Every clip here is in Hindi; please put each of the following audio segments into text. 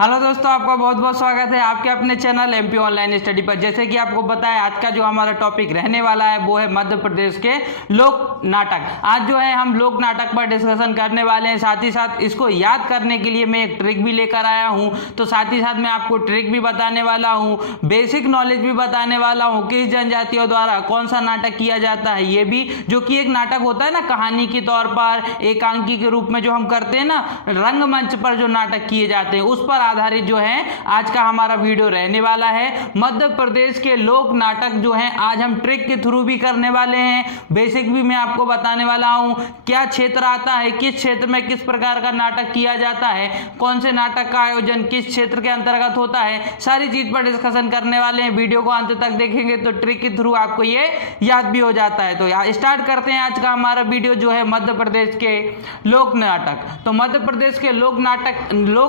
हेलो दोस्तों, आपका बहुत बहुत स्वागत है आपके अपने चैनल एमपी ऑनलाइन स्टडी पर। जैसे कि आपको पता है आज का जो हमारा टॉपिक रहने वाला है वो है मध्य प्रदेश के लोक नाटक। आज जो है हम लोक नाटक पर डिस्कशन करने वाले हैं। साथ ही साथ इसको याद करने के लिए मैं एक ट्रिक भी लेकर आया हूँ। तो साथ ही साथ मैं आपको ट्रिक भी बताने वाला हूँ, बेसिक नॉलेज भी बताने वाला हूँ, किस जनजातियों द्वारा कौन सा नाटक किया जाता है। ये भी जो कि एक नाटक होता है ना, कहानी के तौर पर एकांकी के रूप में जो हम करते हैं ना, रंगमंच पर जो नाटक किए जाते हैं उस पर आधारित जो है आज का हमारा वीडियो रहने वाला है। मध्य प्रदेश के लोक नाटक जो है आज हम ट्रिक के थ्रू भी करने वाले हैं, बेसिक भी मैं आपको बताने वाला हूं। क्या क्षेत्र आता है, किस क्षेत्र में किस प्रकार का नाटक किया जाता है, कौन से नाटक का आयोजन किस क्षेत्र के अंतर्गत होता है, सारी चीज पर डिस्कशन करने वाले हैं। वीडियो को अंत तक देखेंगे तो ट्रिक के थ्रू आपको ये याद भी हो जाता है। तो स्टार्ट करते हैं आज का हमारा वीडियो जो है मध्य प्रदेश के लोक नाटक। तो मध्य प्रदेश के लोक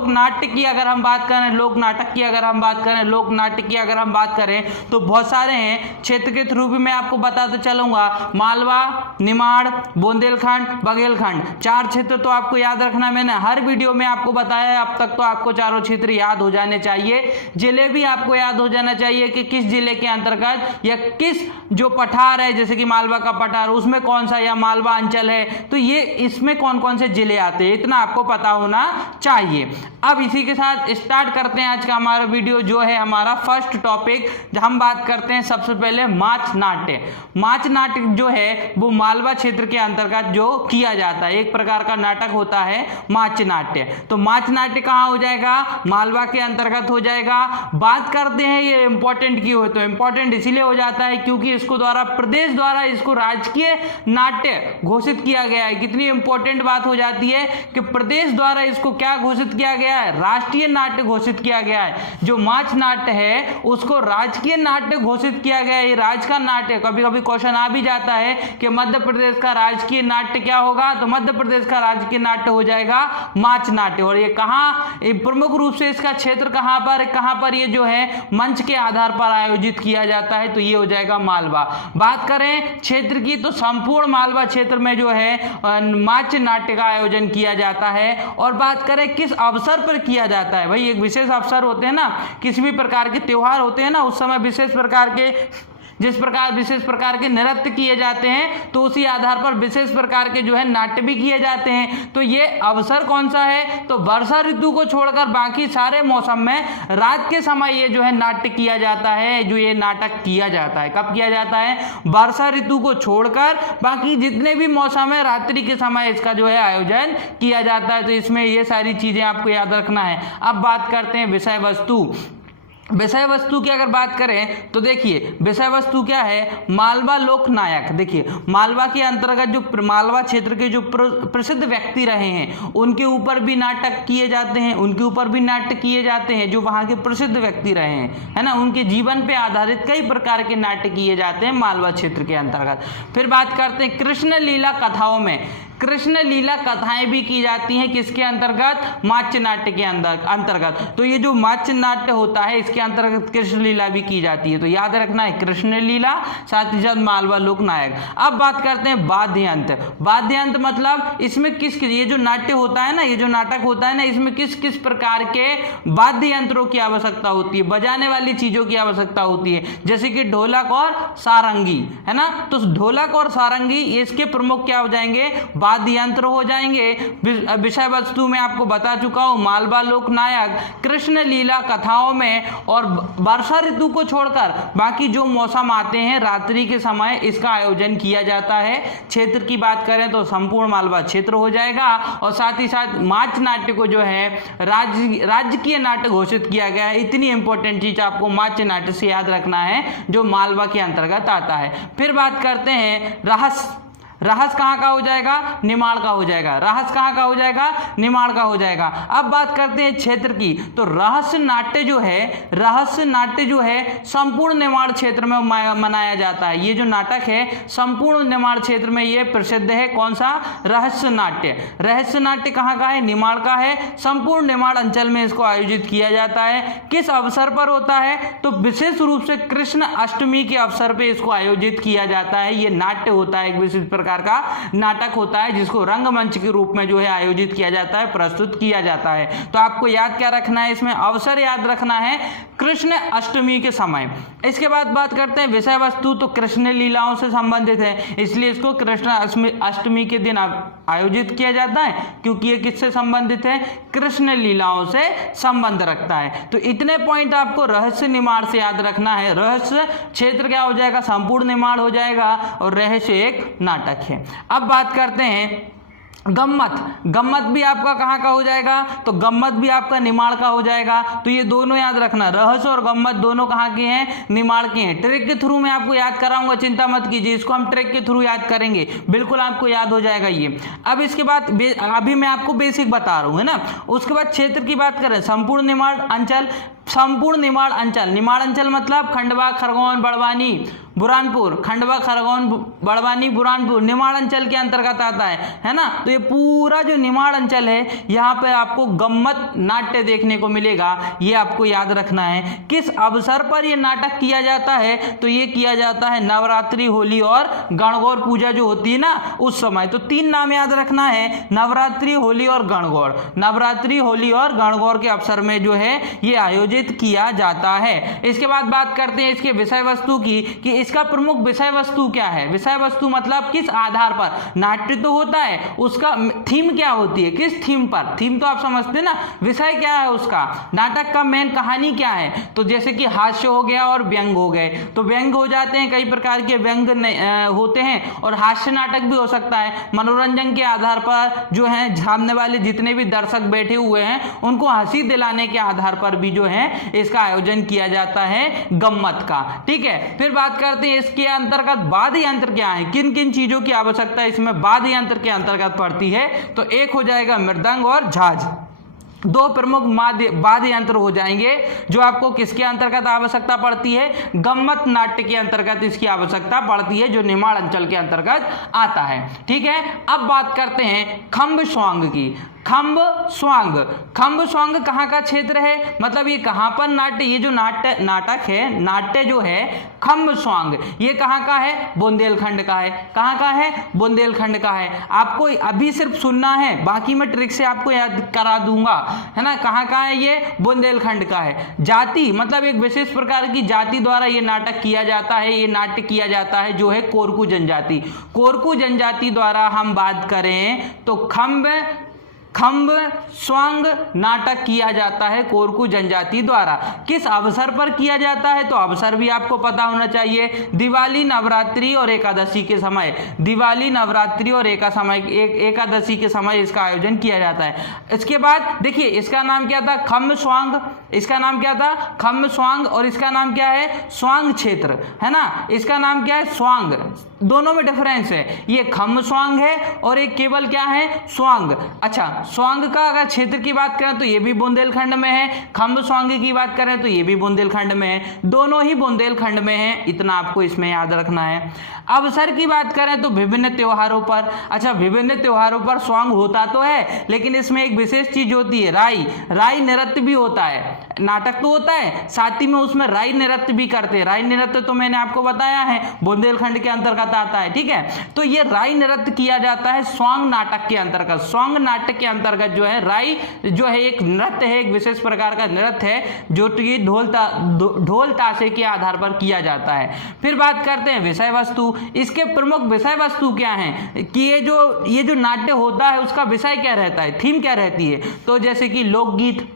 नाट्य की अगर हम बात करें, लोक नाटक की अगर हम बात करें, लोक नाट्य की अगर हम बात करें तो बहुत सारे हैं। क्षेत्र के थ्रू भी मैं आपको बताते चलूंगा। मालवा, निमाड़, बुंदेलखंड, बघेलखंड, 4 क्षेत्र तो आपको याद रखना। मैंने हर वीडियो में आपको बताया अब तक, तो आपको चारों क्षेत्र याद हो जाने चाहिए। जिले भी आपको याद हो जाना चाहिए कि किस जिले के अंतर्गत या किस जो पठार है, जैसे कि मालवा का पठार उसमें कौन सा, या मालवा अंचल है तो ये इसमें कौन कौन से जिले आते हैं, इतना आपको पता होना चाहिए। अब इसी के साथ स्टार्ट करते हैं आज का हमारा वीडियो जो है हमारा फर्स्ट टॉपिक। हम बात करते हैं सबसे पहले माच नाट्य। माच नाट्य जो है वो मालवा क्षेत्र के अंतर्गत जो किया जाता है, एक प्रकार का नाटक होता है माच नाट्य। तो माच नाट्य कहाँ हो जाएगा, मालवा के अंतर्गत हो जाएगा। बात करते हैं ये इंपॉर्टेंट क्यों है, तो इंपॉर्टेंट इसीलिए हो जाता है क्योंकि इसको द्वारा प्रदेश द्वारा इसको राजकीय नाट्य घोषित किया गया है। कितनी इंपॉर्टेंट बात हो जाती है कि प्रदेश द्वारा इसको क्या घोषित किया गया है, राष्ट्रीय नाट्य घोषित किया गया है। जो माच नाट्य है उसको राजकीय नाट्य घोषित किया गया है। राज का नाट्य, कभी कभी क्वेश्चन आ भी जाता है कि मध्य प्रदेश का राजकीय नाट्य क्या होगा, तो मध्य प्रदेश का राजकीय नाट्य हो जाएगा माच नाट्य। और ये कहाँ, प्रमुख रूप से इसका क्षेत्र कहाँ पर ये जो है मंच के आधार पर आयोजित किया जाता है, तो ये हो जाएगा मालवा। बात करें क्षेत्र की तो संपूर्ण मालवा क्षेत्र में जो है माच नाट्य का आयोजन किया जाता है। और बात करें किस अवसर पर किया जाता है, भाई एक विशेष अवसर होते हैं ना, किसी भी प्रकार के त्योहार होते हैं ना, उस समय विशेष प्रकार के नृत्य किए जाते हैं, तो उसी आधार पर विशेष प्रकार के जो है नाट्य भी किए जाते हैं। तो ये अवसर कौन सा है, तो वर्षा ऋतु को छोड़कर बाकी सारे मौसम में रात के समय ये जो है नाट्य किया जाता है। जो ये नाटक किया जाता है कब किया जाता है, वर्षा ऋतु को छोड़कर बाकी जितने भी मौसम है रात्रि के समय इसका जो है आयोजन किया जाता है। तो इसमें ये सारी चीजें आपको याद रखना है। अब बात करते हैं विषय वस्तु। विषय वस्तु की अगर बात करें तो देखिए विषय वस्तु क्या है, मालवा लोक नायक। देखिए मालवा के अंतर्गत जो मालवा क्षेत्र के जो प्रसिद्ध व्यक्ति रहे हैं उनके ऊपर भी नाटक किए जाते हैं, उनके ऊपर भी नाट्य किए जाते हैं। जो वहाँ के प्रसिद्ध व्यक्ति रहे हैं, है ना, उनके जीवन पे आधारित कई प्रकार के नाट्य किए जाते हैं मालवा क्षेत्र के अंतर्गत। फिर बात करते हैं कृष्ण लीला कथाओं में। कृष्ण लीला कथाएं भी की जाती हैं किसके अंतर्गत, माच्य नाट्य के अंतर्गत। तो ये जो माच्य नाट्य होता है इसके अंतर्गत कृष्ण लीला भी की जाती है। तो याद रखना है कृष्ण लीला, साथ ही साथ मालवा लोक नायक। अब बात करते हैं वाद्य यंत्र। वाद्य यंत्र मतलब इसमें ये जो नाट्य होता है ना, ये जो नाटक होता है ना, इसमें किस किस प्रकार के वाद्य यंत्रों की आवश्यकता होती है, बजाने वाली चीजों की आवश्यकता होती है, जैसे कि ढोलक और सारंगी, है ना। तो ढोलक और सारंगी इसके प्रमुख क्या हो जाएंगे, वाद्य यंत्र हो जाएंगे। विषय वस्तु में आपको बता चुका हूं, मालवा लोक नायक, कृष्ण लीला कथाओं में, और वर्षा ऋतु को छोड़कर बाकी जो मौसम आते हैं रात्रि के समय इसका आयोजन किया जाता है। क्षेत्र की बात करें तो संपूर्ण मालवा क्षेत्र हो जाएगा। और साथ ही साथ माच नाट्य को जो है राजकीय नाट्य घोषित किया गया है। इतनी इंपॉर्टेंट चीज आपको माच नाट्य से याद रखना है जो मालवा के अंतर्गत आता है। फिर बात करते हैं रहस। रहस कहाँ का हो जाएगा, निमाड़ का हो जाएगा। रहस कहाँ का हो जाएगा, निमाड़ का हो जाएगा। अब बात करते हैं क्षेत्र की, तो रहस्य नाट्य जो है संपूर्ण निमाड़ क्षेत्र में मनाया जाता है। ये जो नाटक है संपूर्ण निमाड़ क्षेत्र में ये प्रसिद्ध है। कौन सा, रहस्य नाट्य। रहस्य नाट्य कहाँ का है, निमाड़ का है। संपूर्ण निमाड़ अंचल में इसको आयोजित किया जाता है। किस अवसर पर होता है, तो विशेष रूप से कृष्ण अष्टमी के अवसर पर इसको आयोजित किया जाता है। ये नाट्य होता है एक विशेष प्रकार प्रकार का नाटक होता है जिसको रंगमंच के रूप में जो है आयोजित किया जाता है, प्रस्तुत किया जाता है। तो आपको याद क्या रखना है, इसमें अवसर याद रखना है कृष्ण अष्टमी के समय। इसके बाद बात करते हैं विषय वस्तु, तो कृष्ण लीलाओं से संबंधित है, इसलिए इसको कृष्ण अष्टमी के दिन आयोजित किया जाता है, क्योंकि ये किससे संबंधित है, कृष्ण लीलाओं से संबंध रखता है। तो इतने पॉइंट आपको रहस्य निर्माण से याद रखना है। रहस्य क्षेत्र क्या हो जाएगा, संपूर्ण निर्माण हो जाएगा, और रहस्य एक नाटक है। अब बात करते हैं गम्मत। गम्मत भी आपका कहाँ का हो जाएगा, तो गम्मत भी आपका निमाड़ का हो जाएगा। तो ये दोनों याद रखना, रहस्य और गम्मत दोनों कहाँ के हैं, निमाड़ के हैं। ट्रिक के थ्रू मैं आपको याद कराऊंगा, चिंता मत कीजिए, इसको हम ट्रिक के थ्रू याद करेंगे, बिल्कुल आपको याद हो जाएगा ये। अब इसके बाद अभी मैं आपको बेसिक बता रहा हूँ, है ना। उसके बाद क्षेत्र की बात करें, संपूर्ण निमाड़ अंचल। संपूर्ण निमाड़ अंचल, निमाड़ अंचल मतलब खंडवा, खरगोन, बड़वानी, बुरहानपुर, खंडवा, खरगोन, बड़वानी, बुरहानपुर निमाड़ अंचल के अंतर्गत आता है ना। तो ये पूरा जो निमाड़ अंचल है, यहाँ पे आपको गम्मत नाट्य देखने को मिलेगा, ये आपको याद रखना है। किस अवसर पर ये नाटक किया जाता है, तो ये किया जाता है नवरात्रि, होली और गणगौर पूजा जो होती है ना, उस समय। तो 3 नाम याद रखना है, नवरात्रि, होली और गणगौर। नवरात्रि, होली और गणगौर के अवसर में जो है ये आयोजित किया जाता है। इसके बाद बात करते हैं इसके विषय वस्तु की, कि इसका प्रमुख विषय वस्तु क्या है। विषय वस्तु मतलब किस आधार पर, नाट्य तो होता है, उसका थीम क्या होती है, किस थीम पर, थीम तो आप समझते हैं ना, विषय क्या है उसका, नाटक का मेन कहानी क्या है। तो जैसे कि हास्य हो गया और व्यंग हो गए, तो व्यंग हो जाते हैं, कई प्रकार के व्यंग होते हैं, और हास्य नाटक भी हो सकता है। मनोरंजन के आधार पर जो है सामने वाले जितने भी दर्शक बैठे हुए हैं उनको हंसी दिलाने के आधार पर भी जो है इसका आयोजन किया जाता है गम्मत का। ठीक है, फिर बात करते हैं इसके अंतर्गत वाद्य यंत्र क्या है, किन किन चीजों की आवश्यकता इसमें वाद्य यंत्र के अंतर्गत पड़ती है। तो एक हो जाएगा मृदंग और झांझ, 2 प्रमुख वाद्य यंत्र हो जाएंगे जो आपको किसके अंतर्गत आवश्यकता पड़ती है, गम्मत नाट्य के अंतर्गत इसकी आवश्यकता पड़ती है, जो निमाड़ अंचल के अंतर्गत आता है। ठीक है, अब बात करते हैं खम्ब स्वांग की। खम्ब स्वांग, खम्ब स्वांग कहाँ का क्षेत्र है, मतलब ये कहाँ पर नाट्य, ये जो नाटक है, नाट्य जो है खम्ब स्वांग, ये कहाँ का है, बुंदेलखंड का है। कहाँ का है, बुंदेलखंड का है। आपको अभी सिर्फ सुनना है, बाकी मैं ट्रिक से आपको याद करा दूंगा, है ना। कहाँ का है ये, बुंदेलखंड का है। जाति मतलब एक विशेष प्रकार की जाति द्वारा ये नाटक किया जाता है, ये नाट्य किया जाता है जो है कोरकू जनजाति। कोरकू जनजाति द्वारा हम बात करें तो खम्ब स्वांग नाटक किया जाता है कोरकू जनजाति द्वारा। किस अवसर पर किया जाता है, तो अवसर भी आपको पता होना चाहिए, दिवाली, नवरात्रि और एकादशी के समय। दिवाली, नवरात्रि और एकादशी के समय इसका आयोजन किया जाता है। इसके बाद देखिए इसका नाम क्या था, खम्ब स्वांग, इसका नाम क्या था, खम्ब स्वांग, और इसका नाम क्या है, स्वांग क्षेत्र, है ना। इसका नाम क्या है, स्वांग। दोनों में डिफरेंस है, ये खम्ब स्वांग है और एक केवल क्या है, स्वांग। अच्छा, स्वांग का अगर क्षेत्र की बात करें तो ये भी बुंदेलखंड में है, खम्ब स्वांग की बात करें तो ये भी बुंदेलखंड में है, दोनों ही बुंदेलखंड में है, इतना आपको इसमें याद रखना है। अवसर की बात करें तो विभिन्न त्योहारों पर, अच्छा विभिन्न त्योहारों पर स्वांग होता तो है, लेकिन इसमें एक विशेष चीज होती है, राई नृत्य भी होता है। नाटक तो होता है, साथ ही में उसमें राई नृत्य भी करते हैं। राई नृत्य तो मैंने आपको बताया है बुंदेलखंड के अंतर्गत आता है। ठीक है, तो ये राई नृत्य किया जाता है स्वांग नाटक के अंतर्गत। स्वांग नाटक के अंतर्गत जो है राई जो है एक नृत्य है, एक विशेष प्रकार का नृत्य है जो कि ढोल ताशे के आधार पर किया जाता है। फिर बात करते हैं विषय वस्तु। इसके प्रमुख विषय वस्तु क्या हैं, कि ये जो नाट्य होता है उसका विषय क्या रहता है, थीम क्या रहती है। तो जैसे कि लोकगीत,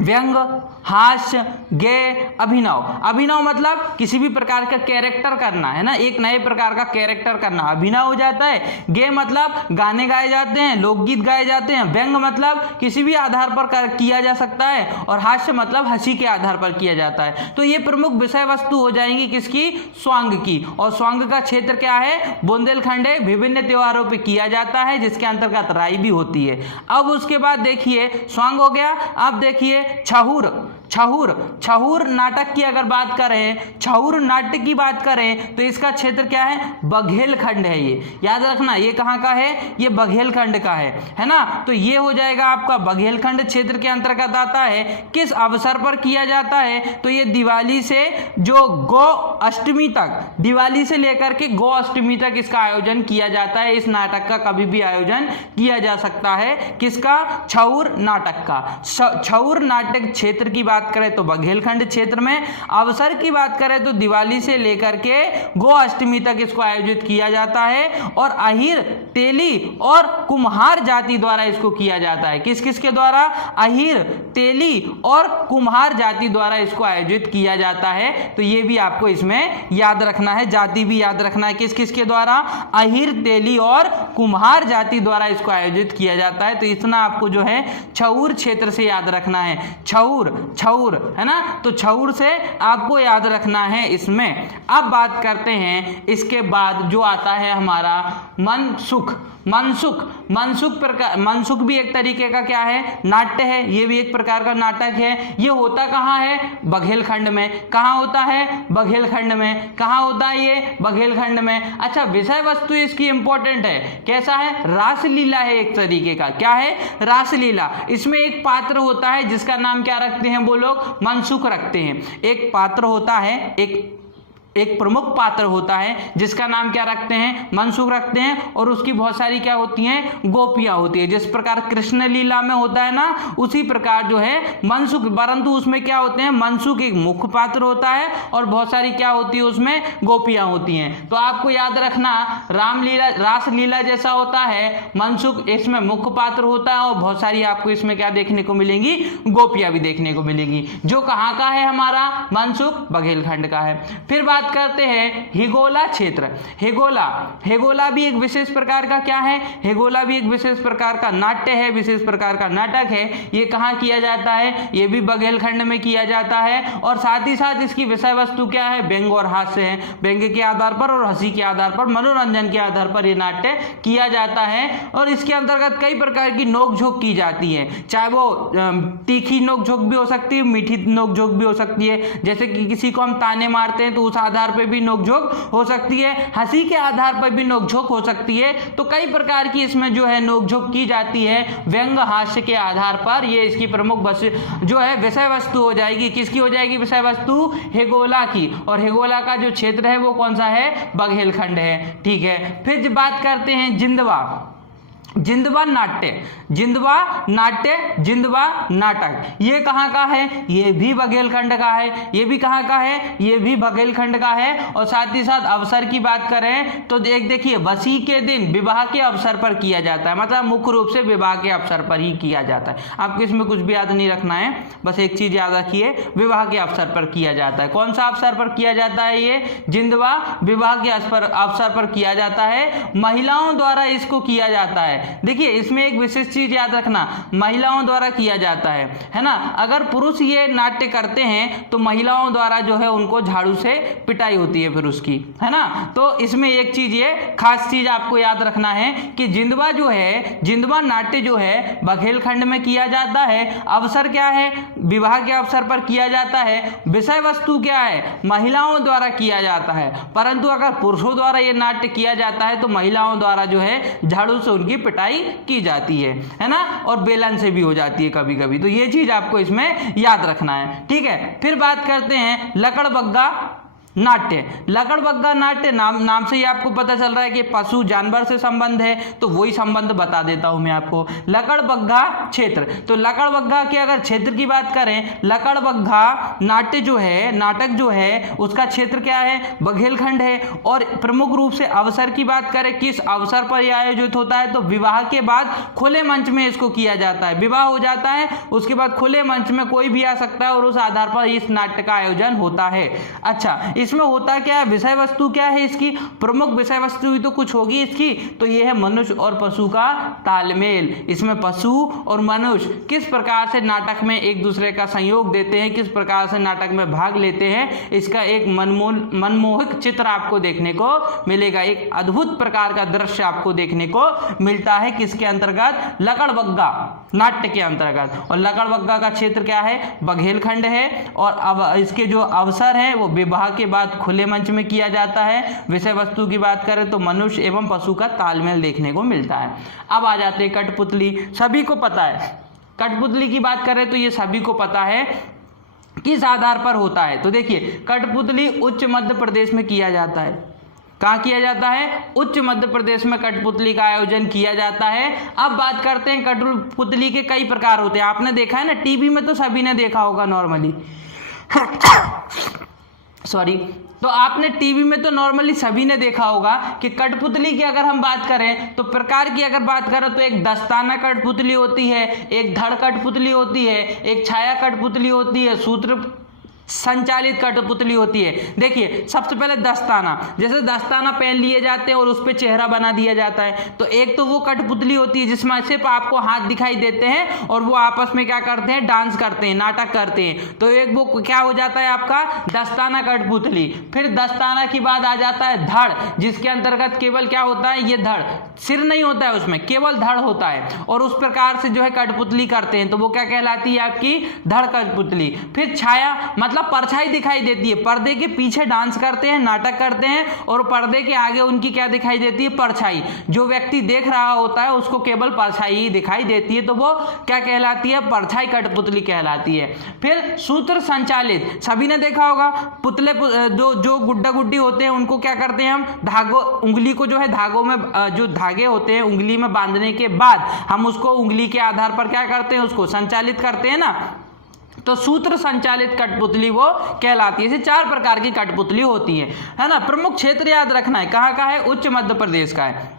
व्यंग, हास्य, गेय, अभिनव। अभिनव मतलब किसी भी प्रकार का कैरेक्टर करना, है ना, एक नए प्रकार का कैरेक्टर करना अभिनव हो जाता है। गेय मतलब गाने गाए जाते हैं, लोकगीत गाए जाते हैं। व्यंग मतलब किसी भी आधार पर किया जा सकता है, और हास्य मतलब हंसी के आधार पर किया जाता है। तो ये प्रमुख विषय वस्तु हो जाएंगी किसकी, स्वांग की। और स्वांग का क्षेत्र क्या है, बुंदेलखंड है, विभिन्न त्योहारों पर किया जाता है जिसके अंतर्गत राई भी होती है। अब उसके बाद देखिए स्वांग हो गया, अब देखिए छहुर छहुर छहुर नाटक की अगर बात करें, छहुर नाट्य की बात करें तो इसका क्षेत्र क्या है? बघेलखंड है। ये याद रखना, ये कहाँ का है? ये बघेलखंड का है ना। तो ये हो जाएगा आपका बघेलखंड क्षेत्र के अंतर्गत आता है। किस अवसर पर किया जाता है? तो ये दिवाली से जो गौ अष्टमी तक, दिवाली से लेकर के गौ अष्टमी तक इसका आयोजन किया जाता है। इस नाटक का कभी भी आयोजन किया जा सकता है। किसका? छहुर नाटक का। छहुर नाटक क्षेत्र की बात करें तो बघेलखंड क्षेत्र में, अवसर की बात करें तो दिवाली से लेकर के गो अष्टमी तक इसको आयोजित किया जाता है। और अहिर, तेली और कुम्हार जाति द्वारा इसको किया जाता है। किस किस के द्वारा? अहिर, तेली और कुम्हार जाति द्वारा इसको आयोजित किया जाता है। तो ये भी आपको इसमें याद रखना है, जाति भी याद रखना है। किस किस के द्वारा? अहिर, तेली और कुम्हार जाति द्वारा इसको आयोजित किया जाता है। तो इतना आपको जो है छहुर क्षेत्र से याद रखना है। छहुर छहुर है ना, तो छहुर से आपको याद रखना है इसमें। अब बात करते हैं इसके बाद जो आता है हमारा मनसुख। मनसुख, मनसुख प्रकार, मनसुख भी एक तरीके का क्या है? नाट्य है। ये भी एक प्रकार का नाटक है। ये होता कहाँ है? बघेलखंड में। कहाँ होता है? बघेलखंड में। कहाँ होता है ये? बघेलखंड में। अच्छा, विषय वस्तु इसकी इंपॉर्टेंट है। कैसा है? रासलीला है एक तरीके का। क्या है? रासलीला। इसमें एक पात्र होता है जिसका नाम क्या रखते हैं वो लोग? मनसुख रखते हैं। एक पात्र होता है, एक प्रमुख पात्र होता है जिसका नाम क्या रखते हैं? मनसुख रखते हैं। और उसकी बहुत सारी क्या होती हैं? गोपियां होती है। जिस प्रकार कृष्ण लीला में होता है ना, उसी प्रकार जो है मनसुख, परंतु उसमें क्या होते हैं? मनसुख एक मुख्य पात्र होता है और बहुत सारी क्या होती है? उसमें गोपियां होती हैं। तो आपको याद रखना, रामलीला, रासलीला जैसा होता है, मनसुख इसमें मुख्य पात्र होता है और बहुत सारी आपको इसमें क्या देखने को मिलेंगी? गोपियां भी देखने को मिलेंगी। जो कहाँ का है हमारा? मनसुख बघेलखंड का है। फिर बात करते हैं हिगोला क्षेत्र। हिगोला, हिगोला भी एक विशेष प्रकार का क्या है? हिगोला भी एक विशेष प्रकार का नाट्य है, विशेष प्रकार का नाटक है। ये कहाँ किया जाता है? ये भी बघेलखंड में किया जाता है। और साथ ही साथ इसकी विषय वस्तु क्या है? व्यंग और हास्य है। व्यंग के आधार पर और हंसी के आधार पर, मनोरंजन के आधार पर ये नाट्य किया जाता है। और इसके अंतर्गत कई प्रकार की नोकझोंक की जाती है, चाहे वो तीखी नोकझोंक भी हो सकती है, मीठी नोकझोंक भी हो सकती है। जैसे कि किसी को हम ताने मारते हैं तो उस आधार पर भी नोकझोंक हो सकती है, हंसी के आधार पर भी नोकझोंक हो सकती है। तो कई प्रकार की इसमें जो है नोकझोंक की जाती है व्यंग हास्य के आधार पर। ये इसकी प्रमुख जो है विषय वस्तु हो जाएगी। किसकी हो जाएगी विषय वस्तु? हिगोला की। और हिगोला का जो क्षेत्र है वो कौन सा है? बघेलखंड है। ठीक है, फिर बात करते हैं जिंदवा। जिंदवा नाट्य, जिंदवा नाट्य, जिंदवा नाटक, ये कहाँ का है? ये भी बघेलखंड का है। ये भी कहाँ का है? ये भी बघेलखंड का है। और साथ ही साथ अवसर की बात करें तो देखिए, वसी के दिन विवाह के अवसर पर किया जाता है, मतलब मुख्य रूप से विवाह के अवसर पर ही किया जाता है। आपको इसमें कुछ भी याद नहीं रखना है, बस एक चीज याद रखिए, विवाह के अवसर पर किया जाता है। कौन सा अवसर पर किया जाता है? ये जिंदवा विवाह के अवसर पर किया जाता है। महिलाओं द्वारा इसको किया जाता है। देखिए, इसमें एक विशेष चीज याद रखना, महिलाओं द्वारा किया जाता है ना। अगर पुरुष ये नाट्य करते हैं तो महिलाओं द्वारा जो है उनको झाड़ू से पिटाई होती है फिर उसकी, है ना। तो इसमें एक चीज, ये खास चीज आपको याद रखना है कि जिंदवा जो है, जिंदवा नाट्य जो है बघेलखंड में किया जाता है। अवसर क्या है? विवाह के अवसर पर किया जाता है। विषय वस्तु क्या है? महिलाओं द्वारा किया जाता है। परंतु अगर पुरुषों द्वारा ये नाट्य किया जाता है तो महिलाओं द्वारा जो है झाड़ू से उनकी पिटाई की जाती है ना, और बेलन से भी हो जाती है कभी कभी। तो ये चीज आपको इसमें याद रखना है। ठीक है, फिर बात करते हैं लकड़बग्गा नाट्य। लकड़बग्गा नाट्य नाम से ही आपको पता चल रहा है कि पशु जानवर से संबंध है, तो वही संबंध बता देता हूं मैं आपको। लकड़बग्गा क्षेत्र, तो लकड़बग्गा के अगर क्षेत्र की बात करें, लकड़बग्गा नाट्य जो है, नाटक जो है, उसका क्षेत्र क्या है? बघेलखंड है। और प्रमुख रूप से अवसर की बात करें, किस अवसर पर यह आयोजित होता है? तो विवाह के बाद खुले मंच में इसको किया जाता है। विवाह हो जाता है, उसके बाद खुले मंच में कोई भी आ सकता है और उस आधार पर इस नाट्य का आयोजन होता है। अच्छा, इसमें होता क्या है, विषय वस्तु क्या है इसकी, प्रमुख विषय वस्तु ही तो कुछ होगी इसकी, तो ये है मनुष्य और पशु का तालमेल। इसमें पशु और मनुष्य किस प्रकार से नाटक में एक दूसरे का सहयोग देते हैं, किस प्रकार से नाटक में भाग लेते हैं, इसका एक मनमोहक चित्र आपको देखने को मिलेगा। एक अद्भुत प्रकार का दृश्य आपको देखने को मिलता है किसके अंतर्गत, लकड़बग्गा नाट्य के अंतर्गत। और लकड़बग्गा का क्षेत्र क्या है, बघेलखंड है। और अब इसके जो अवसर है वो विवाह के बाद खुले मंच में किया जाता है। विषय वस्तु की बात करें तो मनुष्य एवं पशु का तालमेल देखने को मिलता है। अब आ जाते हैं कठपुतली। सभी को पता है, कठपुतली की बात करें तो ये सभी को पता है किस आधार पर होता है। तो देखिए, कठपुतली उच्च मध्य प्रदेश में किया जाता है। कहाँ किया जाता है, उच्च मध्य प्रदेश में कठपुतली का आयोजन किया जाता है। अब बात करते हैं, कठपुतली के कई प्रकार होते हैं। आपने देखा है ना, टीवी में तो सभी ने देखा होगा नॉर्मली सॉरी, तो आपने टीवी में तो नॉर्मली सभी ने देखा होगा कि कठपुतली की अगर हम बात करें तो प्रकार की अगर बात करें तो एक दस्ताना कठपुतली होती है, एक धड़ कठपुतली होती है, एक छाया कठपुतली होती है, सूत्र संचालित कठपुतली होती है। देखिए, सबसे पहले दस्ताना, जैसे दस्ताना पहन लिए जाते हैं और उस पर चेहरा बना दिया जाता है, तो एक तो वो कठपुतली होती है जिसमें सिर्फ आपको हाथ दिखाई देते हैं और वो आपस में क्या करते हैं, डांस करते हैं, नाटक करते हैं। तो एक वो क्या हो जाता है आपका दस्ताना कठपुतली। फिर दस्ताना की बाद आ जाता है धड़, जिसके अंतर्गत केवल क्या होता है, ये धड़, सिर नहीं होता है उसमें, केवल धड़ होता है, और उस प्रकार से जो है कठपुतली करते हैं, तो वो क्या कहलाती है आपकी धड़ कठपुतली। फिर छाया, मतलब परछाई दिखाई देती है, पर्दे के पीछे डांस करते हैं, नाटक करते हैं, और पर्दे के आगे उनकी क्या दिखाई देती है, परछाई। जो व्यक्ति देख रहा होता है उसको केवल परछाई ही दिखाई देती है, तो वो क्या कहलाती है, परछाई कठपुतली कहलाती है। फिर सूत्र संचालित, सभी ने देखा होगा, पुतले जो गुड्डा गुड्डी होते हैं उनको क्या करते हैं हम, धागों, उंगली को जो है धागों में, जो धागे होते हैं उंगली में बांधने के बाद हम उसको उंगली के आधार पर क्या करते हैं, उसको संचालित करते हैं ना, तो सूत्र संचालित कठपुतली वो कहलाती है। ऐसे 4 प्रकार की कठपुतली होती है ना। प्रमुख क्षेत्र याद रखना है, कहाँ का है, उच्च मध्य प्रदेश का है।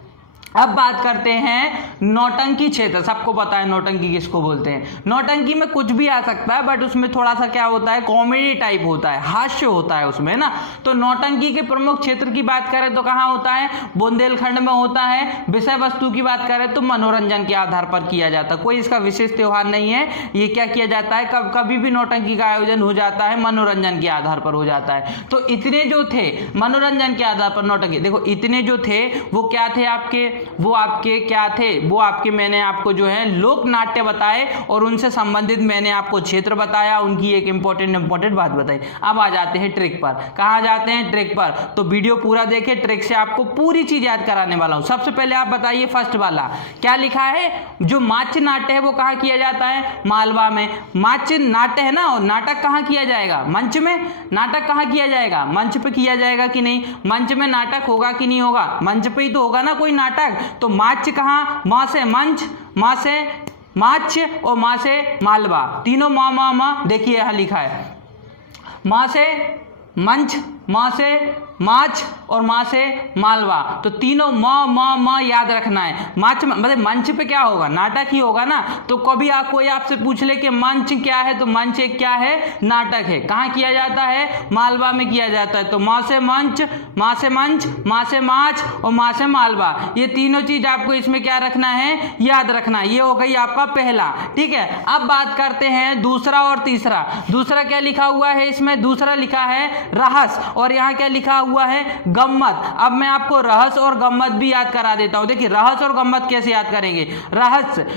अब बात करते हैं नौटंकी क्षेत्र। सबको पता है नौटंकी किसको बोलते हैं। नौटंकी में कुछ भी आ सकता है, बट उसमें थोड़ा सा क्या होता है, कॉमेडी टाइप होता है, हास्य होता है उसमें ना। तो नौटंकी के प्रमुख क्षेत्र की बात करें तो कहाँ होता है, बुंदेलखंड में होता है। विषय वस्तु की बात करें तो मनोरंजन के आधार पर किया जाता है, कोई इसका विशेष त्योहार नहीं है। ये क्या किया जाता है, कभी भी नौटंकी का आयोजन हो जाता है, मनोरंजन के आधार पर हो जाता है। तो इतने जो थे मनोरंजन के आधार पर नौटंकी, देखो इतने जो थे वो क्या थे आपके, वो आपके क्या थे, वो आपके, मैंने आपको जो है लोक नाट्य बताए और उनसे संबंधित मैंने आपको क्षेत्र बताया, उनकी एक इंपॉर्टेंट बात बताई। अब आ जाते हैं ट्रिक पर। कहाँ जाते हैं, ट्रिक पर। तो वीडियो पूरा देखें, ट्रिक से आपको पूरी चीज याद कराने वाला हूं। सबसे पहले आप बताइए फर्स्ट वाला क्या लिखा है, जो माच्य नाट्य है वो कहाँ किया जाता है, मालवा में। माच्य नाट्य है ना, और नाटक कहाँ किया जाएगा, मंच में। नाटक कहाँ किया जाएगा, मंच पे किया जाएगा कि नहीं, मंच में नाटक होगा कि नहीं होगा, मंच पे ही तो होगा ना कोई नाटक। तो माच्य कहाँ, माँ से मंच, माँ से माच्य और माँ से मालवा, तीनों माँ माँ माँ। देखिए यहाँ लिखा है, माँ से मंच, माँ से माच और माँ से मालवा, तो तीनों माँ याद रखना है। माच मतलब मंच पे क्या होगा, नाटक ही होगा ना। तो कभी कोई आपसे पूछ ले कि मंच क्या है, तो मंच एक क्या है, नाटक है। कहाँ किया जाता है, मालवा में किया जाता है। तो माँ से मंच, माँ से मंच, माँ से माच और माँ से मालवा, ये तीनों चीज आपको इसमें क्या रखना है, याद रखना है। ये हो गई आपका पहला, ठीक है। अब बात करते हैं दूसरा और तीसरा। दूसरा क्या लिखा हुआ है इसमें, दूसरा लिखा है रहस, और यहाँ क्या लिखा हुआ है, गम्मत। अब मैं आपको रहस्य और गम्मत भी याद करा देता हूं। देखिए रहस्य और गम्मत कैसे याद करेंगे। रहस्य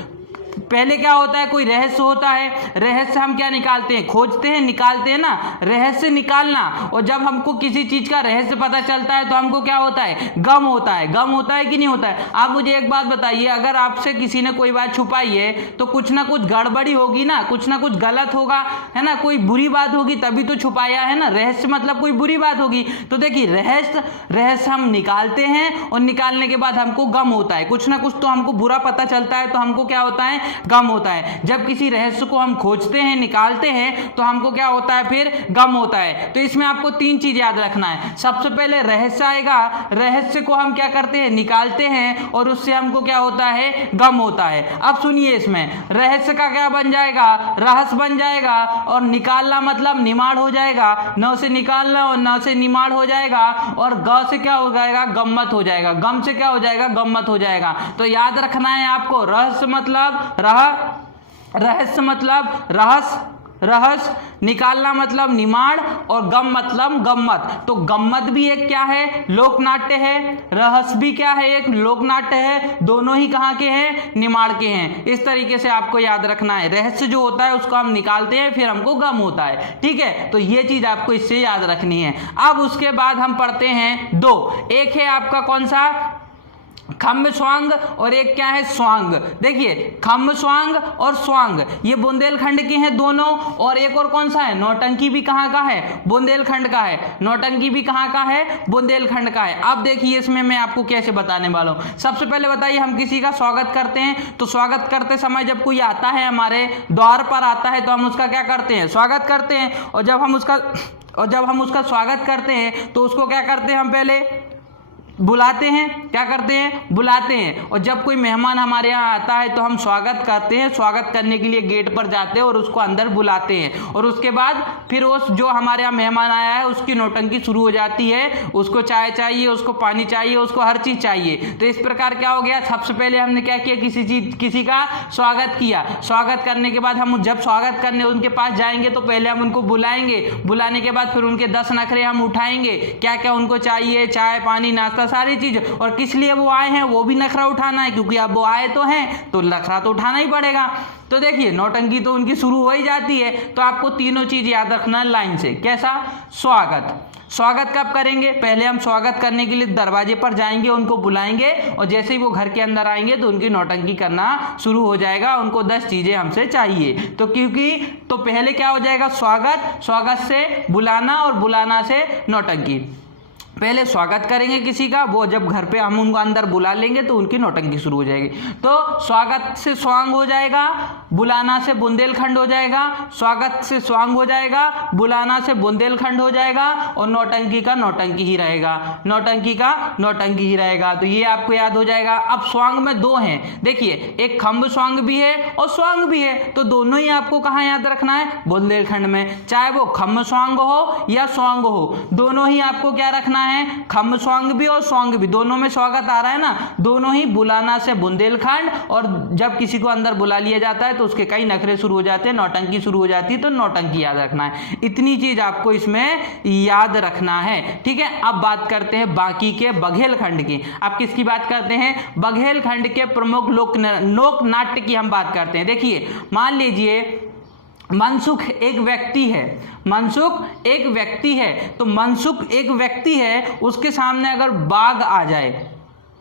पहले क्या होता है, कोई रहस्य होता है, रहस्य हम क्या निकालते हैं, खोजते हैं, निकालते हैं ना, रहस्य निकालना। और जब हमको किसी चीज का रहस्य पता चलता है तो हमको क्या होता है, गम होता है। गम होता है कि नहीं होता है। आप मुझे एक बात बताइए, अगर आपसे किसी ने कोई बात छुपाई है तो कुछ ना कुछ गड़बड़ी होगी ना, कुछ ना कुछ गलत होगा, है ना, कोई बुरी बात होगी तभी तो छुपाया है ना। रहस्य मतलब कोई बुरी बात होगी। तो देखिए रहस्य हम निकालते हैं और निकालने के बाद हमको गम होता है, कुछ ना कुछ तो हमको बुरा पता चलता है, तो हमको क्या होता है, गम होता है। जब किसी रहस्य को हम खोजते हैं, निकालते हैं, तो हमको क्या होता है, फिर गम होता है। तो इसमें आपको 3 चीज याद रखना है। सबसे पहले रहस्य आएगा, रहस्य को हम क्या करते हैं, निकालते हैं, और उससे हमको क्या होता है, गम होता है। अब सुनिए, इसमें रहस्य का क्या बन जाएगा, रहस्य बन जाएगा, और निकालना मतलब निमाड़ हो जाएगा, न से निकालना और न से निमाड़ हो जाएगा, और ग से क्या हो जाएगा, गम्मत हो जाएगा, गम से क्या हो जाएगा, गम्मत हो जाएगा। तो याद रखना है आपको, रहस्य मतलब रहस्य मतलब रहस्य, निकालना मतलब निमाड़, और गम मतलब गम्मत। तो गम्मत भी एक क्या है, लोक नाट्य है, रहस्य भी क्या है, एक लोक नाट्य है। दोनों ही कहाँ के हैं, निमाड़ के हैं। इस तरीके से आपको याद रखना है। रहस्य जो होता है उसको हम निकालते हैं, फिर हमको गम होता है। ठीक है, तो ये चीज आपको इससे याद रखनी है। अब उसके बाद हम पढ़ते हैं 2। एक है आपका कौन सा, खम्ब स्वांग, और एक क्या है, स्वांग। देखिए, खम्ब स्वांग और स्वांग ये बुंदेलखंड के हैं दोनों। और एक और कौन सा है, नौटंकी भी कहाँ का है, बुंदेलखंड का है। नौटंकी भी कहाँ का है, बुंदेलखंड का है। अब देखिए, इसमें मैं आपको कैसे बताने वाला हूँ। सबसे पहले बताइए, हम किसी का स्वागत करते हैं, तो स्वागत करते समय जब कोई आता है, हमारे द्वार पर आता है, तो हम उसका क्या करते हैं, स्वागत करते हैं। और जब हम उसका स्वागत करते हैं, तो उसको क्या करते हैं, हम पहले बुलाते हैं। क्या करते हैं, बुलाते हैं। और जब कोई मेहमान हमारे यहाँ आता है, तो हम स्वागत करते हैं। स्वागत करने के लिए गेट पर जाते हैं और उसको अंदर बुलाते हैं। और उसके बाद फिर उस जो हमारे यहाँ मेहमान आया है, उसकी नौटंकी शुरू हो जाती है। उसको चाय चाहिए, उसको पानी चाहिए, उसको हर चीज चाहिए। तो इस प्रकार क्या हो गया, सबसे पहले हमने क्या किया, किसी का स्वागत किया। स्वागत करने के बाद हम जब स्वागत करने उनके पास जाएंगे, तो पहले हम उनको बुलाएंगे। बुलाने के बाद फिर उनके 10 नखरे हम उठाएंगे, क्या क्या उनको चाहिए, चाय पानी नाश्ता सारी चीज। और किस लिए वो आए हैं, वो भी नखरा उठाना है, क्योंकि अब वो आए तो हैं, तो नखरा तो उठाना ही पड़ेगा। तो देखिए, नौटंकी तो उनकी शुरू हो ही जाती है। तो आपको तीनों चीज याद रखना है लाइन से। कैसा, स्वागत कब करेंगे, पहले हम स्वागत करने के लिए दरवाजे पर जाएंगे, उनको बुलाएंगे, और जैसे ही वो घर के अंदर आएंगे, तो उनकी नौटंकी करना शुरू हो जाएगा। उनको 10 चीजें हमसे चाहिए। तो तो पहले क्या हो जाएगा, स्वागत से बुलाना, और बुलाना से नौटंकी। पहले स्वागत करेंगे किसी का, वो जब घर पे हम उनको अंदर बुला लेंगे, तो उनकी नौटंकी शुरू हो जाएगी। तो स्वागत से स्वांग हो जाएगा, बुलाना से बुंदेलखंड हो जाएगा, स्वागत से स्वांग हो जाएगा, बुलाना से बुंदेलखंड हो जाएगा, और नौटंकी का नौटंकी ही रहेगा, नौटंकी का नौटंकी ही रहेगा। तो ये आपको याद हो जाएगा। अब स्वांग में 2 हैं, देखिए, एक खम्ब स्वांग भी है और स्वांग भी है। तो दोनों ही आपको कहाँ याद रखना है, बुंदेलखंड में। चाहे वो खम्ब स्वांग हो या स्वांग हो, दोनों ही आपको क्या रखना है, खम्ब स्वांग भी और स्वांग भी, दोनों में स्वागत आ रहा है ना। दोनों ही बुलाना से बुंदेलखंड, और जब किसी को अंदर बुला लिया जाता है, तो उसके कई नखरे शुरू हो जाते हैं, नौटंकी शुरू हो जाती है। तो नौटंकी याद रखना है। इतनी चीज आपको इसमें याद रखना है। ठीक है, अब बात करते हैं बाकी के बघेलखंड की। अब किसकी बात करते हैं, बघेलखंड के प्रमुख लोक नाट्य की हम बात करते हैं। देखिए, मान लीजिए मनसुख एक व्यक्ति है, मनसुख एक व्यक्ति है। तो मनसुख एक व्यक्ति है, उसके सामने अगर बाघ आ जाए,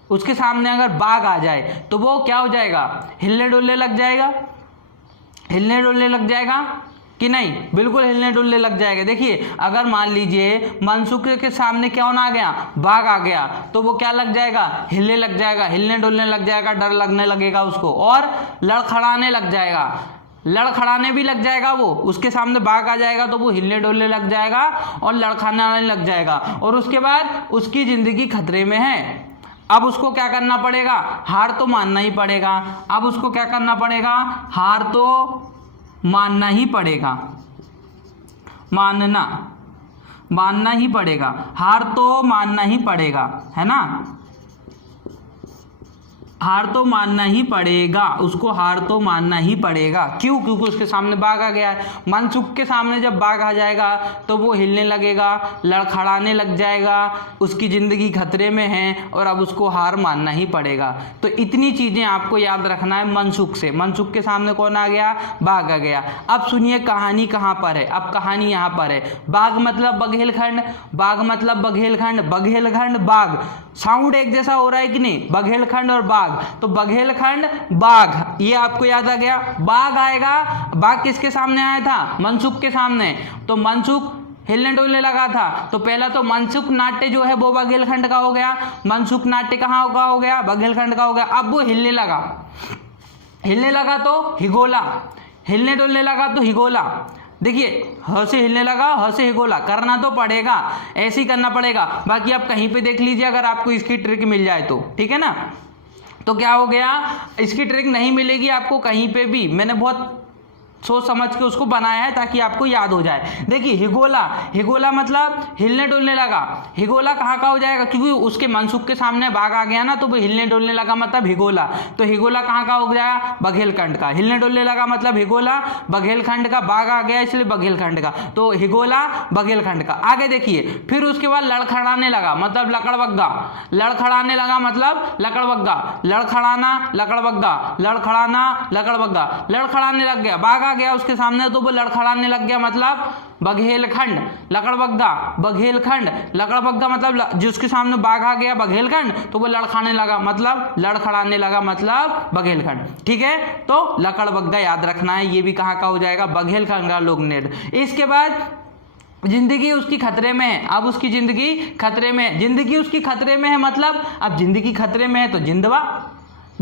उसके सामने अगर बाघ आ जाए, तो वो क्या हो जाएगा, हिलने डुलने लग जाएगा, हिलने डुलने लग जाएगा कि नहीं, बिल्कुल हिलने डुलने लग जाएगा। देखिए, अगर मान लीजिए मनसुख के सामने कौन आ गया, बाघ आ गया, तो वो क्या लग जाएगा, हिलने लग जाएगा, हिलने डुलने लग जाएगा, डर लगने लगेगा उसको, और लड़खड़ाने लग जाएगा, लड़खड़ाने भी लग जाएगा। वो उसके सामने बाघ आ जाएगा, तो वो हिलने डुलने लग जाएगा और लड़खड़ाने लग जाएगा, और उसके बाद उसकी जिंदगी खतरे में है। अब उसको क्या करना पड़ेगा, हार तो मानना ही पड़ेगा। अब उसको क्या करना पड़ेगा, हार तो मानना ही पड़ेगा, मानना ही पड़ेगा, हार तो मानना ही पड़ेगा, है ना। हार तो मानना ही पड़ेगा, उसको हार तो मानना ही पड़ेगा। क्यों, क्योंकि उसके सामने बाघ आ गया है। मनसुख के सामने जब बाघ आ जाएगा, तो वो हिलने लगेगा, लड़खड़ाने लग जाएगा, उसकी ज़िंदगी खतरे में है, और अब उसको हार मानना ही पड़ेगा। तो इतनी चीज़ें आपको याद रखना है मनसुख से। मनसुख के सामने कौन आ गया, बाघ आ गया। अब सुनिए कहानी कहाँ पर है। अब कहानी यहाँ पर है। बाघ मतलब बघेलखंड, बाघ मतलब बघेलखंड, बघेलखंड बाघ, साउंड एक जैसा हो रहा है कि नहीं, बघेलखंड और बाघ। तो बघेलखंड बाघ, ये आपको याद आ गया। बाघ आएगा, बाघ किसके सामने आया था, मनसुख के सामने। तो मनसुख हिलने डुलने लगा था, तो पहला तो मनसुख नाट्य जो है वो बघेलखंड का हो गया। मनसुख नाट्य कहाँ का हो गया, बघेलखंड का हो गया। अब वो हिलने लगा, हिलने लगा तो हिगोला, हिलने डुलने लगा तो हिगोला। देखिए ह से हिलने लगा, ह से हिगोला, करना तो पड़ेगा, ऐसे ही करना पड़ेगा। बाकी आप कहीं पे देख लीजिए अगर आपको इसकी ट्रिक मिल जाए तो, ठीक है ना। तो क्या हो गया, इसकी ट्रिक नहीं मिलेगी आपको कहीं पे भी, मैंने बहुत सोच समझ के उसको बनाया है ताकि आपको याद हो जाए। देखिए हिगोला, हिगोला मतलब हिलने डुलने लगा। हिगोला कहाँ का हो जाएगा, क्योंकि उसके मनसुख के सामने बाघ आ गया ना, तो वो हिलने डुलने लगा मतलब हिगोला। तो हिगोला कहाँ का हो गया, बघेलखंड का। हिलने डुलने लगा मतलब हिगोला, बघेलखंड का, बाघ आ गया इसलिए बघेलखंड का, तो हिगोला बघेलखंड का। आगे देखिए, फिर उसके बाद लड़खड़ाने लगा मतलब लकड़बग्गा, लड़खड़ाने लगा मतलब लकड़बग्गा, लड़खड़ाना लकड़बग्गा, लड़खड़ाना लकड़बग्गा, लड़खड़ाने लग गया, बाघ गया उसके सामने तो वो लड़खड़ाने लग गया मतलब बघेलखंड, लकड़बग्गा बघेलखंड, लकड़बग्गा मतलब जिसके सामने बाघ आ गया बघेलखंड तो वो लड़खाने लगा मतलब लड़खड़ाने लगा मतलब बघेलखंड। ठीक है, तो लकड़बग्गा याद रखना है, ये भी कहाँ का हो जाएगा, बघेलखंड का लोक नृत्य। इसके बाद जिंदगी उसकी खतरे में है, अब उसकी जिंदगी खतरे में है, जिंदगी उसकी खतरे में है मतलब अब जिंदगी खतरे में है तो जिंदवा,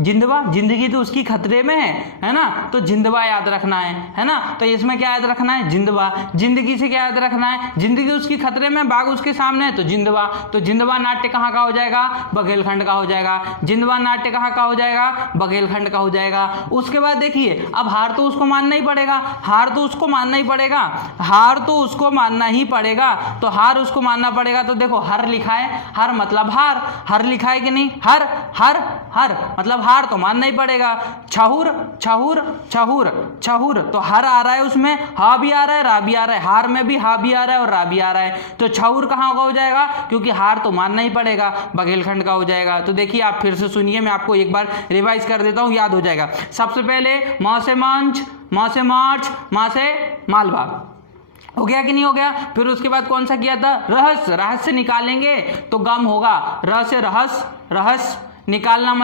जिंदवा, जिंदगी तो उसकी खतरे में है ना, तो जिंदवा याद रखना है ना। तो इसमें क्या याद रखना है, जिंदवा। जिंदगी से क्या याद रखना है, जिंदगी उसकी खतरे में, बाघ उसके सामने है तो जिंदवा। तो जिंदवा नाट्य कहाँ का हो जाएगा, बघेलखंड का हो जाएगा। जिंदवा नाट्य कहाँ का हो जाएगा, बघेलखंड का हो जाएगा। उसके बाद देखिए, अब हार तो उसको मानना ही पड़ेगा, हार तो उसको मानना ही पड़ेगा, हार तो उसको मानना ही पड़ेगा। तो हार उसको मानना पड़ेगा, तो देखो हर लिखा है, हर मतलब हार, हर लिखा है कि नहीं, हर हर हर मतलब हार तो मानना ही पड़ेगा। छहुर छहुर छहुर छहुर, तो हर आ रहा है उसमें, हा भी आ रहा है, रा भी आ रहा है, हार में भी हा भी आ रहा है और रा भी आ रहा है, तो छहुर कहाँ का हो जाएगा, क्योंकि हार तो मानना ही पड़ेगा, बघेलखंड का हो जाएगा। तो देखिए आप फिर से सुनिए, मैं आपको एक बार रिवाइज कर देता हूँ, याद हो जाएगा। सबसे पहले माँ से मंच, माँ से मार्च, माँ से मालवा, हो गया कि नहीं हो गया। फिर उसके बाद कौन सा किया था, रहस्य, रहस्य निकालेंगे तो गम होगा, र से रहस्य, रहस्य निकालना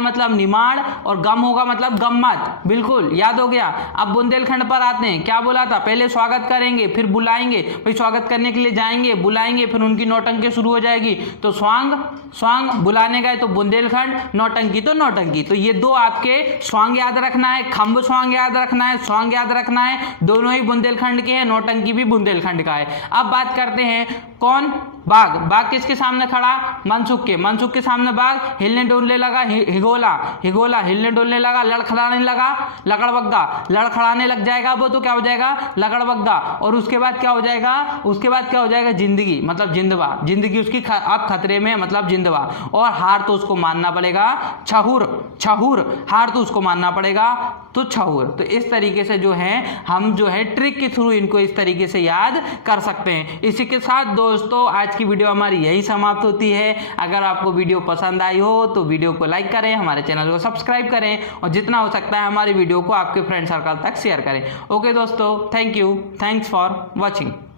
मतलब निमाड़, और गम होगा मतलब गम्मत, बिल्कुल याद हो गया। अब बुंदेलखंड पर आते हैं, क्या बोला था, पहले स्वागत करेंगे फिर बुलाएंगे, भाई स्वागत करने के लिए जाएंगे, बुलाएंगे, फिर उनकी नौटंकी शुरू हो जाएगी, तो स्वांग, स्वांग बुलाने गए तो बुंदेलखंड, नौटंकी तो नौटंकी। तो ये दो आपके स्वांग याद रखना है, खम्ब स्वांग याद रखना है, स्वांग याद रखना है, दोनों ही बुंदेलखंड के हैं, नौटंकी भी बुंदेलखंड का है। अब बात करते हैं कौन, बाघ, बाघ किसके सामने खड़ा, मनसुख के, मनसुख के सामने बाघ, हिलने डुलने लगा हिगोला, हिगोला हिलने डुलने लगा, लड़खड़ाने लगा लकड़बग्गा, लड़खड़ाने लग जाएगा वो तो क्या हो जाएगा, लकड़बग्गा। और उसके बाद क्या हो जाएगा, उसके बाद क्या हो जाएगा, जिंदगी मतलब जिंदवा, जिंदगी उसकी अब खतरे में मतलब जिंदवा। और हार तो उसको मानना पड़ेगा, छहुर, छहुर, हार तो उसको मानना पड़ेगा तो छहुर। तो इस तरीके से जो है हम जो है ट्रिक के थ्रू इनको इस तरीके से याद कर सकते हैं। इसी के साथ दोस्तों आज की वीडियो हमारी यही समाप्त होती है। अगर आपको वीडियो पसंद आई हो तो वीडियो को लाइक करें, हमारे चैनल को सब्सक्राइब करें और जितना हो सकता है हमारी वीडियो को आपके फ्रेंड सर्कल तक शेयर करें। ओके दोस्तों, thank you, thanks for watching.